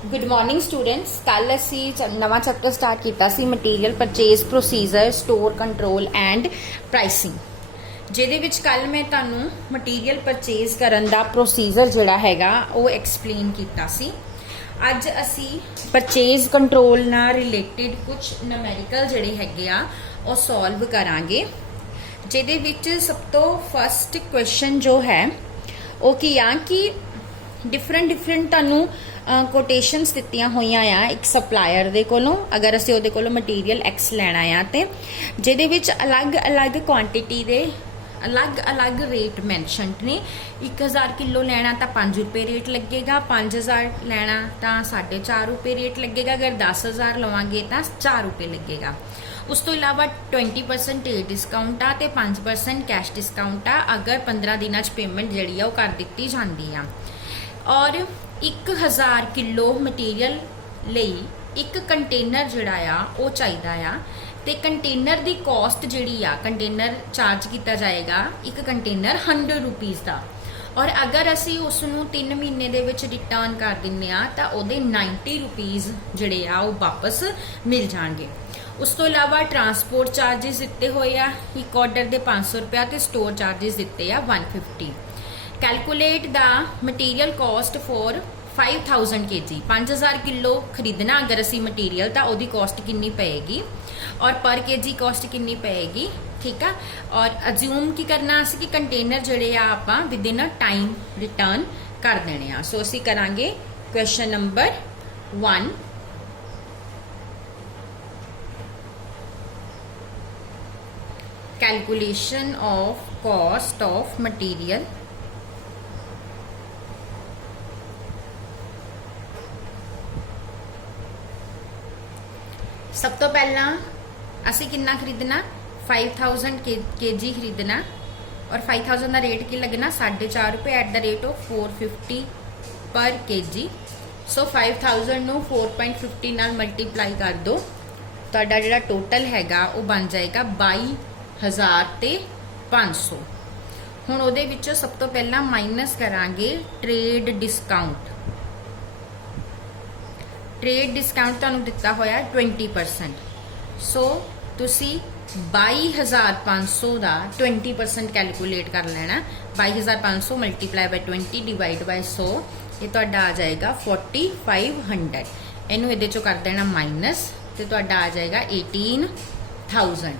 Good morning students. कल असी नवा चैप्टर स्टार्ट किया सी material purchase procedure store control and pricing, जिहदे विच कल मैं तुहानू मटीरियल परचेज करन दा प्रोसीजर जिहड़ा हैगा वो एक्सप्लेन किया सी। अज असी परचेज कंट्रोल नाल रिलेटिड कुछ न्यूमेरिकल जिहड़े हैगे आ वो सॉल्व करांगे, जिहदे विच सब तो फस्ट क्वेश्चन जो है वो की आ कि डिफरेंट तुहानू कोटेशनस दित्तियां होईयां आ एक सप्लायर दे कोलों, अगर असीं उहदे कोलों मटीरियल एक्स लैना आ ते जिहदे विच अलग अलग क्वांटिटी दे अलग अलग रेट मैंशनड ने। 1000 किलो लैना तो 5 रुपये रेट लगेगा, 5000 लैना तो 4.5 रुपये रेट लगेगा, अगर 10,000 लवांगे तो 4 रुपये लगेगा। उस तो इलावा 20% डिस्काउंट आ ते 5% कैश डिस्काउंट आ अगर 15 दिनों पेमेंट जिहड़ी आ वो कर दित्ती जांदी आ। और 1000 किलो मटीरियल लई एक कंटेनर जिहड़ा आ वो चाहिदा आ ते कंटेनर दी कॉस्ट जिहड़ी आ कंटेनर चार्ज किया जाएगा एक कंटेनर 100 रुपीज़ दा, और अगर असी उसनू 3 महीने दे विच रिटर्न कर दिंदे आ तां ओहदे 90 रुपीज़ जिहड़े आ वो वापस मिल जाणगे। उस तो इलावा ट्रांसपोर्ट चार्जिस दिते हुए आ, एक ऑर्डर दे 500 रुपया ते स्टोर चार्जिस दिते आ 150। Calculate the material cost for 5000 kg। 5000 kilo खरीदना अगर असी मटीरियल तो उसकी कॉस्ट कितनी पेगी और पर केजी कॉस्ट कितनी पेगी, ठीक है। और अज्यूम की करना कि कंटेनर जड़े आप with in a time return कर देने आ। सो असी करांगे question number 1। Calculation of cost of material. सब तो पहला असी कितना खरीदना 5000 kg खरीदना, और 5000 का रेट की लगना 4.5 रुपये एट द रेट ऑफ 450 पर kg। सो 5000 नू 4.50 नाल मल्टीप्लाई कर दो, तो जिहड़ा टोटल हैगा वो बन जाएगा 22,500। हुण उहदे विचों सब तो पहला माइनस करांगे ट्रेड डिस्काउंट। ट्रेड डिस्काउंट तुहानू दिता होया 20%। सो तुसी 22,500 का 20% कैलकुलेट कर लेना। 22,500 मल्टीप्लाई बाय 20 डिवाइड बाय 100, ये तुहाडा आ जाएगा 4500। इनू इहदे चों कर देना माइनस, तो तुहाडा आ जाएगा 18,000।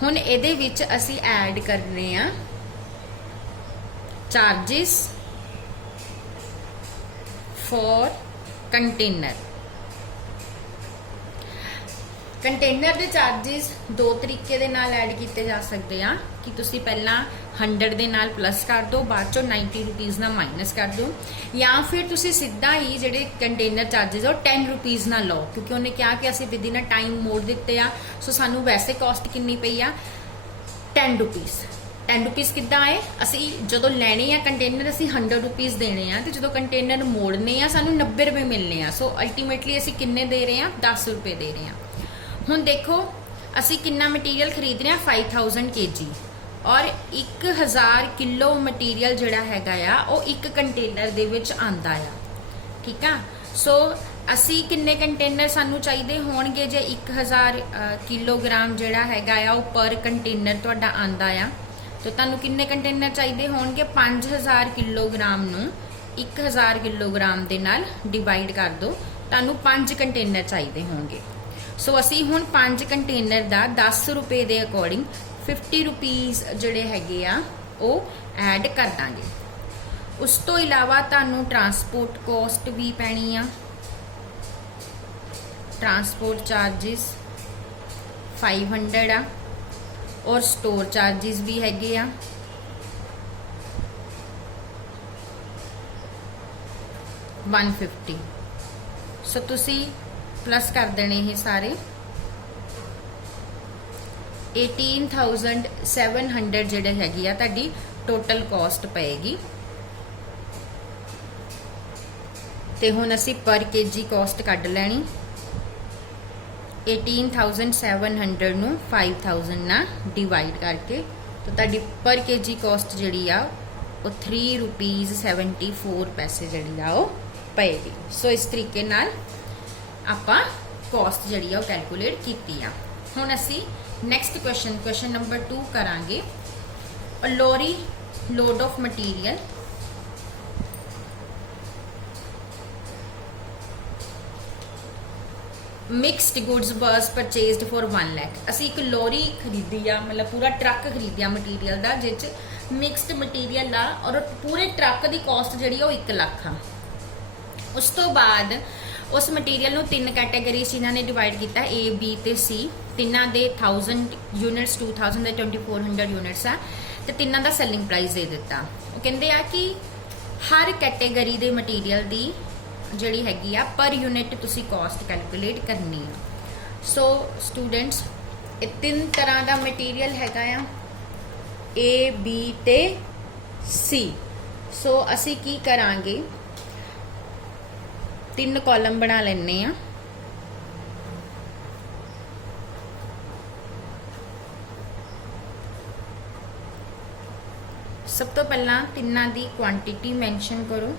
हुण इहदे विच असी ऐड करने आ चार्जिस फॉर कंटेनर। कंटेनर के चार्जिस दो तरीके दे नाल ऐड किए जा सकते हैं कि तुसी पहला 100 दे नाल प्लस कर दो, बाद चो 90 रुपीज़ ना माइनस कर दो, या फिर तुसी सीधा ही जिहड़े कंटेनर चार्जिस वो 10 रुपीज़ ना लो, क्योंकि उन्हें कहा कि असी विद इन टाइम मोड़ दिते आ। सो सानू वैसे कॉस्ट कितनी पई आ 10 रुपीज़। 10 रुपीज़ किद्दां आए, असी जदों लैणे आ कंटेनर असी 100 रुपीज़ देने आ, ते जदों कंटेनर मोड़ने आ सानू 90 रुपये मिलने आ। सो अल्टीमेटली असी किन्ने दे रहे हैं 10 रुपये दे रहे हैं। हुण देखो असी कितना मटीरियल खरीद रहे हैं 5000 kg, और 1000 किलो मटीरियल जिहड़ा हैगा आ वो एक कंटेनर दे विच आंदा आ, ठीक है। सो असी किन्ने कंटेनर सानू चाहिए होणगे जे 1000 किलोग्राम जिहड़ा हैगा आ वो पर कंटेनर तुहाडा आंदा आ, तो तुहानू किन्ने कंटेनर चाहिए होणगे 5000 किलोग्राम नू 1000 किलोग्राम दे नाल डिवाइड कर दो, तुहानू 5 कंटेनर चाहिए होंगे। सो असी हुण 5 कंटेनर का 10 रुपये के अकॉर्डिंग 50 रुपीज़ जिहड़े हैगे आ वो ऐड कर देंगे। उस तो इलावा तुहानू ट्रांसपोर्ट कॉस्ट भी पैनी आ। ट्रांसपोर्ट चार्जिस 500 आ, और स्टोर चार्जिस भी हैगे आ 150। सो तुसी प्लस कर देने ही सारे 18,700 जिहड़े हैगी आ तुहाडी टोटल कॉस्ट पेगी। ते हुण असी पर केजी कॉस्ट कढ लैनी। 18,700 नू 5,000 ना डिवाइड करके तो तुहाडी पर केजी कॉस्ट जिहड़ी आ वो 3 रुपीज़ 74 पैसे जिहड़ी आ वो पएगी। सो इस तरीके नाल आपां कॉस्ट जिहड़ी आ कैलकुलेट कीती आ। हुण असी नैक्सट क्वेश्चन नंबर 2 करांगे। A lorry load of material mixed goods was purchased for 1 lakh. असी एक लॉरी खरीदी आ, मतलब पूरा ट्रक खरीदिया मटीरियल का, जिस मिक्सड मटीरियल आ और पूरे ट्रक की कॉस्ट जी 1 लाख आ। उस तो बाद उस मटीरियल को 3 कैटेगरीज इन्होंने डिवाइड किया, ए बी ते सी। तिना दे 1000 यूनिट्स 2000 दे 2400 यूनिट्स आ, तो तिना का सैलिंग प्राइस दे दिता। वो कहते हैं कि हर कैटेगरी के मटीरियल की जिहड़ी हैगी आ पर यूनिट तुसी कॉस्ट कैलकुलेट करनी है। सो स्टूडेंट्स ये 3 तरह का मटीरियल हैगा आ, ए बी ते सी। सो असी की करांगे, 3 कॉलम बना लेने आ। सब तो पहला तिना दी क्वांटिटी मैंशन करो।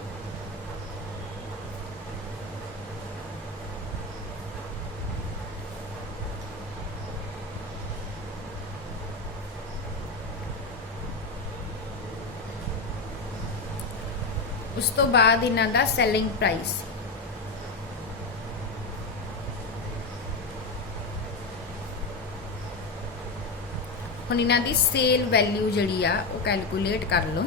उस तो बाद इन्हां दा सैलिंग प्राइस। हुण इन्हां दी सेल वैल्यू जिहड़ी आ वो कैलकुलेट कर लो।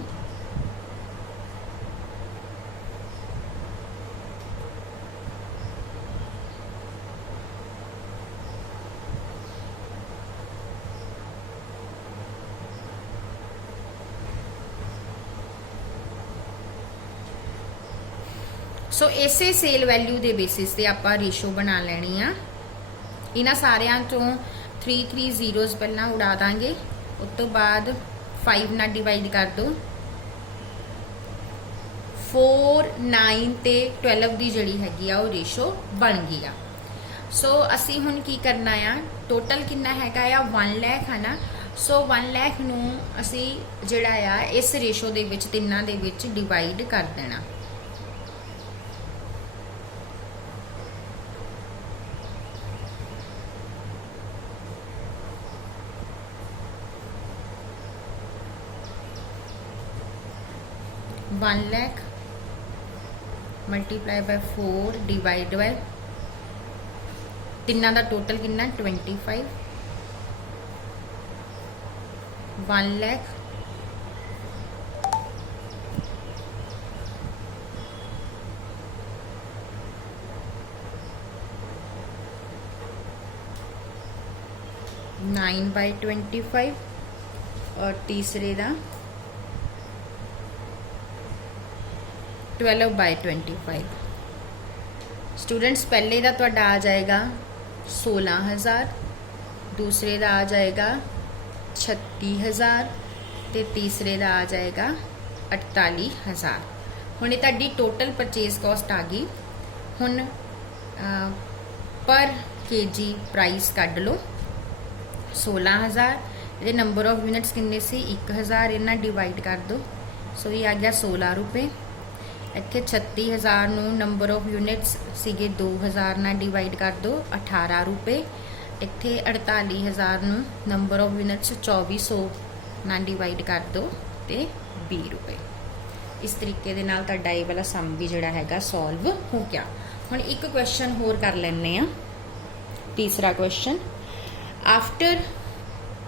सो इसे सेल वैल्यू के बेसिस से आप रेशो बना लेनी आ। इन्हां सारियां चों 3 जीरोज पहला उड़ा देंगे, उस तो बाद 5 ना डिवाइड कर दो। 4 9 ते 12 की जिहड़ी हैगी आ वो रेशो बन गई आ। सो असी हुण की करना आ, टोटल कितना हैगा आ 1 लाख है ना। सो 1 लाख नूं असी जिहड़ा आ इस रेशो दे विच तिन्नां दे विच डिवाइड कर देना। One lakh multiply by 4 divide by तिना का टोटल कितना 25। 1 लाख नाइन बाय 25 और तीसरे का 12 बाय 25। स्टूडेंट्स पहले का तो आ जाएगा 16,000, दूसरे का आ जाएगा 36,000 ते तीसरे का आ जाएगा 48,000। हुण ये तुहाडी टोटल परचेज कॉस्ट आ गई। हुण पर केजी प्राइस कढ लो 16,000। ये नंबर ऑफ यूनिट्स किन्ने सी 1,000, इन्ना डिवाइड कर दो। सो ये आ गया 16 रुपये। इत्थे 36,000 नूं नंबर ऑफ यूनिट्स सीगे 2,000 ना डिवाइड कर दो 18 रुपये। इत्थे 48,000 नूं नंबर ऑफ यूनिट्स 2400 ना डिवाइड कर दो ते 20 रुपये। इस तरीके दे नाल तुहाडा ये वाला सम भी जिहड़ा हैगा सॉल्व हो गया। हुण एक क्वेश्चन होर कर लैने आ, तीसरा question. After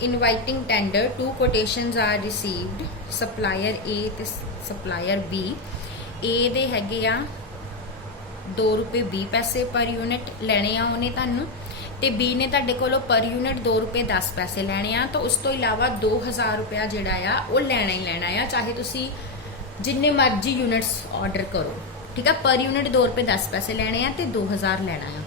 inviting tender 2 quotations are received, supplier A ते सप्लायर बी। ए दे हैगे आ 2 रुपये 20 पैसे पर यूनिट लेने आ उन्हें तुहानू, ते बी ने तुहाडे कोलों पर यूनिट 2 रुपये 10 पैसे लेने आ। तो उस तो इलावा 2,000 रुपया जिहड़ा आ वो लेना ही लेना आ, चाहे तुसी जिन्ने मर्जी यूनिट्स ऑर्डर करो। ठीक है, पर यूनिट 2 रुपये 10 पैसे लेने आ ते 2,000 लेना आ।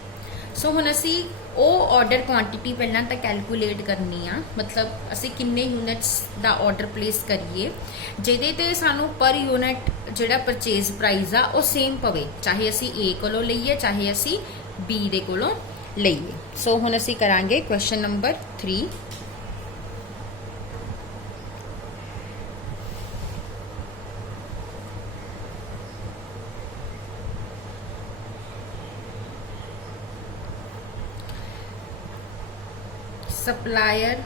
सो हुण असी वो ऑर्डर क्वांटिटी पहला तो कैलकुलेट करनी आ, मतलब असी किन्ने यूनिट्स का ऑर्डर प्लेस करिए जिहदे ते सानू पर यूनिट जिहड़ा परचेज प्राइस आ वो सेम पवे, चाहे असी ए कोलों लईए चाहे असी बी दे कोलों लईए। सो हुण असी करांगे क्वेश्चन नंबर 3। ਸਪਲਾਇਰ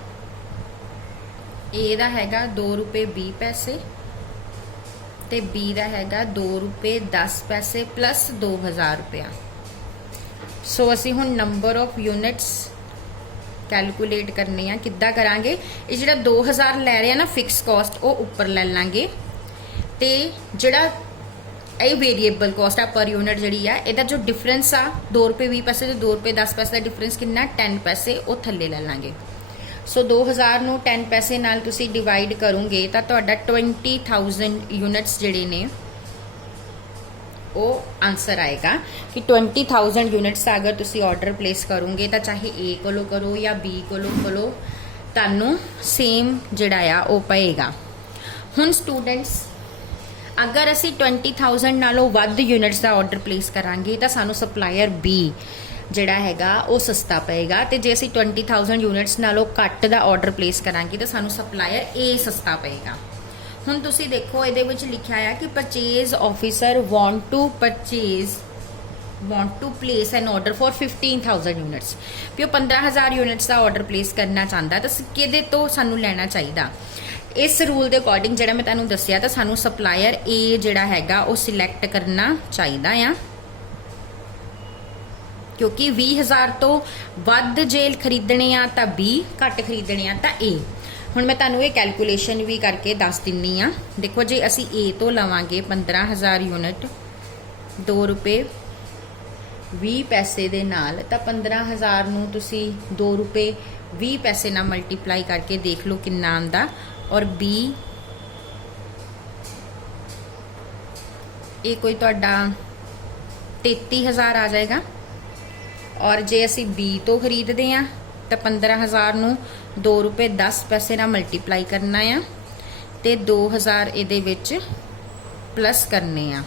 A ਦਾ ਹੈਗਾ 2 ਰੁਪਏ 20 ਪੈਸੇ ਤੇ B ਦਾ ਹੈਗਾ 2 ਰੁਪਏ 10 ਪੈਸੇ ਪਲੱਸ 2000 ਰੁਪਇਆ। ਸੋ ਅਸੀਂ ਹੁਣ ਨੰਬਰ ਆਫ ਯੂਨਿਟਸ ਕੈਲਕੂਲੇਟ ਕਰਨੇ ਆ। ਕਿੱਦਾਂ ਕਰਾਂਗੇ? ਇਹ ਜਿਹੜਾ 2000 ਲੈ ਰਹੇ ਆ ਨਾ ਫਿਕਸ ਕਾਸਟ, ਉਹ ਉੱਪਰ ਲੈ ਲਾਂਗੇ ਤੇ ਜਿਹੜਾ ਇਹ ਵੇਰੀਏਬਲ ਕਾਸਟ ਆ ਪਰ ਯੂਨਿਟ ਜਿਹੜੀ ਆ, ਇਹਦਾ ਜੋ ਡਿਫਰੈਂਸ ਆ 2 ਰੁਪਏ 20 ਪੈਸੇ ਤੇ 2 ਰੁਪਏ 10 ਪੈਸੇ ਦਾ ਡਿਫਰੈਂਸ ਕਿੰਨਾ? 10 ਪੈਸੇ, ਉਹ ਥੱਲੇ ਲੈ ਲਾਂਗੇ। ਸੋ 2000 ਨੂੰ 10 ਪੈਸੇ ਨਾਲ ਤੁਸੀਂ ਡਿਵਾਈਡ ਕਰੋਗੇ ਤਾਂ ਤੁਹਾਡਾ 20000 ਯੂਨਿਟਸ ਜਿਹੜੇ ਨੇ ਉਹ ਆਨਸਰ ਆਏਗਾ ਕਿ 20000 ਯੂਨਿਟਸ ਦਾ ਅਗਰ ਤੁਸੀਂ ਆਰਡਰ ਪਲੇਸ ਕਰੋਗੇ ਤਾਂ ਚਾਹੇ A ਕੋਲੋਂ ਕਰੋ ਜਾਂ B ਕੋਲੋਂ ਕਰੋ, ਤੁਹਾਨੂੰ ਸੇਮ ਜਿਹੜਾ ਆ ਉਹ ਪਏਗਾ। ਹੁਣ ਸਟੂਡੈਂਟਸ, ਅਗਰ ਅਸੀਂ 20000 ਨਾਲੋਂ ਵੱਧ ਯੂਨਿਟਸ ਦਾ ਆਰਡਰ ਪਲੇਸ ਕਰਾਂਗੇ ਤਾਂ ਸਾਨੂੰ ਸਪਲਾਇਰ B ਜਿਹੜਾ ਹੈਗਾ ਉਹ ਸਸਤਾ ਪਏਗਾ, ਤੇ ਜੇ ਅਸੀਂ 20000 ਯੂਨਿਟਸ ਨਾਲੋਂ ਘੱਟ ਦਾ ਆਰਡਰ ਪਲੇਸ ਕਰਾਂਗੇ ਤਾਂ ਸਾਨੂੰ ਸਪਲਾਇਰ A ਸਸਤਾ ਪਏਗਾ। ਹੁਣ ਤੁਸੀਂ ਦੇਖੋ ਇਹਦੇ ਵਿੱਚ ਲਿਖਿਆ ਆ ਕਿ purchase officer want to place an order for 15000 units. ਵੀ ਉਹ 15000 ਯੂਨਿਟਸ ਦਾ ਆਰਡਰ ਪਲੇਸ ਕਰਨਾ ਚਾਹੁੰਦਾ ਤਾਂ ਕਿਹਦੇ ਤੋਂ ਸਾਨੂੰ ਲੈਣਾ ਚਾਹੀਦਾ? ਇਸ ਰੂਲ ਦੇ ਅਕੋਰਡਿੰਗ ਜਿਹੜਾ ਮੈਂ ਤੁਹਾਨੂੰ ਦੱਸਿਆ, ਤਾਂ ਸਾਨੂੰ ਸਪਲਾਇਰ A ਜਿਹੜਾ ਹੈਗਾ ਉਹ ਸਿਲੈਕਟ ਕਰਨਾ ਚਾਹੀਦਾ ਆ, ਕਿਉਂਕਿ 20000 ਤੋਂ ਵੱਧ ਜੇ ਖਰੀਦਣੇ ਆ ਤਾਂ B, ਘੱਟ ਖਰੀਦਣੇ ਆ ਤਾਂ A। ਹੁਣ ਮੈਂ ਤੁਹਾਨੂੰ ਇਹ ਕੈਲਕੂਲੇਸ਼ਨ ਵੀ ਕਰਕੇ ਦੱਸ ਦਿੰਨੀ ਆ। ਦੇਖੋ ਜੇ ਅਸੀਂ A ਤੋਂ ਲਵਾਂਗੇ 15000 ਯੂਨਿਟ 2 ਰੁਪਏ 20 ਪੈਸੇ ਦੇ ਨਾਲ, ਤਾਂ 15000 ਨੂੰ ਤੁਸੀਂ 2 ਰੁਪਏ 20 ਪੈਸੇ ਨਾਲ ਮਲਟੀਪਲਾਈ ਕਰਕੇ ਦੇਖ ਲਓ ਕਿੰਨਾ ਆਂਦਾ। ਔਰ B ਇਹ ਕੋਈ ਤੁਹਾਡਾ 33000 ਆ ਜਾਏਗਾ। ਔਰ ਜੇ ਅਸੀਂ B ਤੋਂ ਖਰੀਦਦੇ ਆ ਤਾਂ 15000 ਨੂੰ 2 ਰੁਪਏ 10 ਪੈਸੇ ਨਾਲ ਮਲਟੀਪਲਾਈ ਕਰਨਾ ਆ ਤੇ 2000 ਇਹਦੇ ਵਿੱਚ ਪਲੱਸ ਕਰਨੇ ਆ।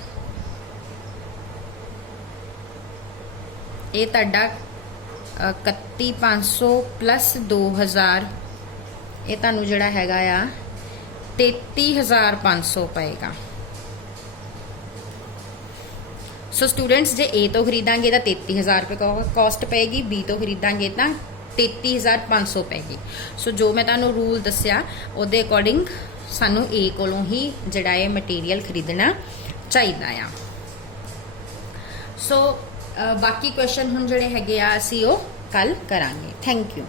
ਇਹ ਤੁਹਾਡਾ 31500 ਪਲੱਸ 2000, ਇਹ ਤੁਹਾਨੂੰ ਜਿਹੜਾ ਹੈਗਾ ਆ 33500 ਪਏਗਾ। ਸੋ ਸਟੂਡੈਂਟਸ, ਜੇ A ਤੋਂ ਖਰੀਦਾਂਗੇ ਤਾਂ 33000 ਰੁਪਏ ਕਾਸਟ ਪਏਗੀ, B ਤੋਂ ਖਰੀਦਾਂਗੇ ਤਾਂ 33500 ਪੈਗੀ। ਸੋ ਜੋ ਮੈਂ ਤੁਹਾਨੂੰ ਰੂਲ ਦੱਸਿਆ ਉਹਦੇ ਅਕੋਰਡਿੰਗ ਸਾਨੂੰ A ਕੋਲੋਂ ਹੀ ਜਿਹੜਾ ਇਹ ਮਟੀਰੀਅਲ ਖਰੀਦਣਾ ਚਾਹੀਦਾ ਆ। ਸੋ ਬਾਕੀ ਕੁਐਸਚਨ ਹੁਣ ਜਿਹੜੇ ਹੈਗੇ ਆ ਅਸੀਂ ਉਹ ਕੱਲ ਕਰਾਂਗੇ। Thank you.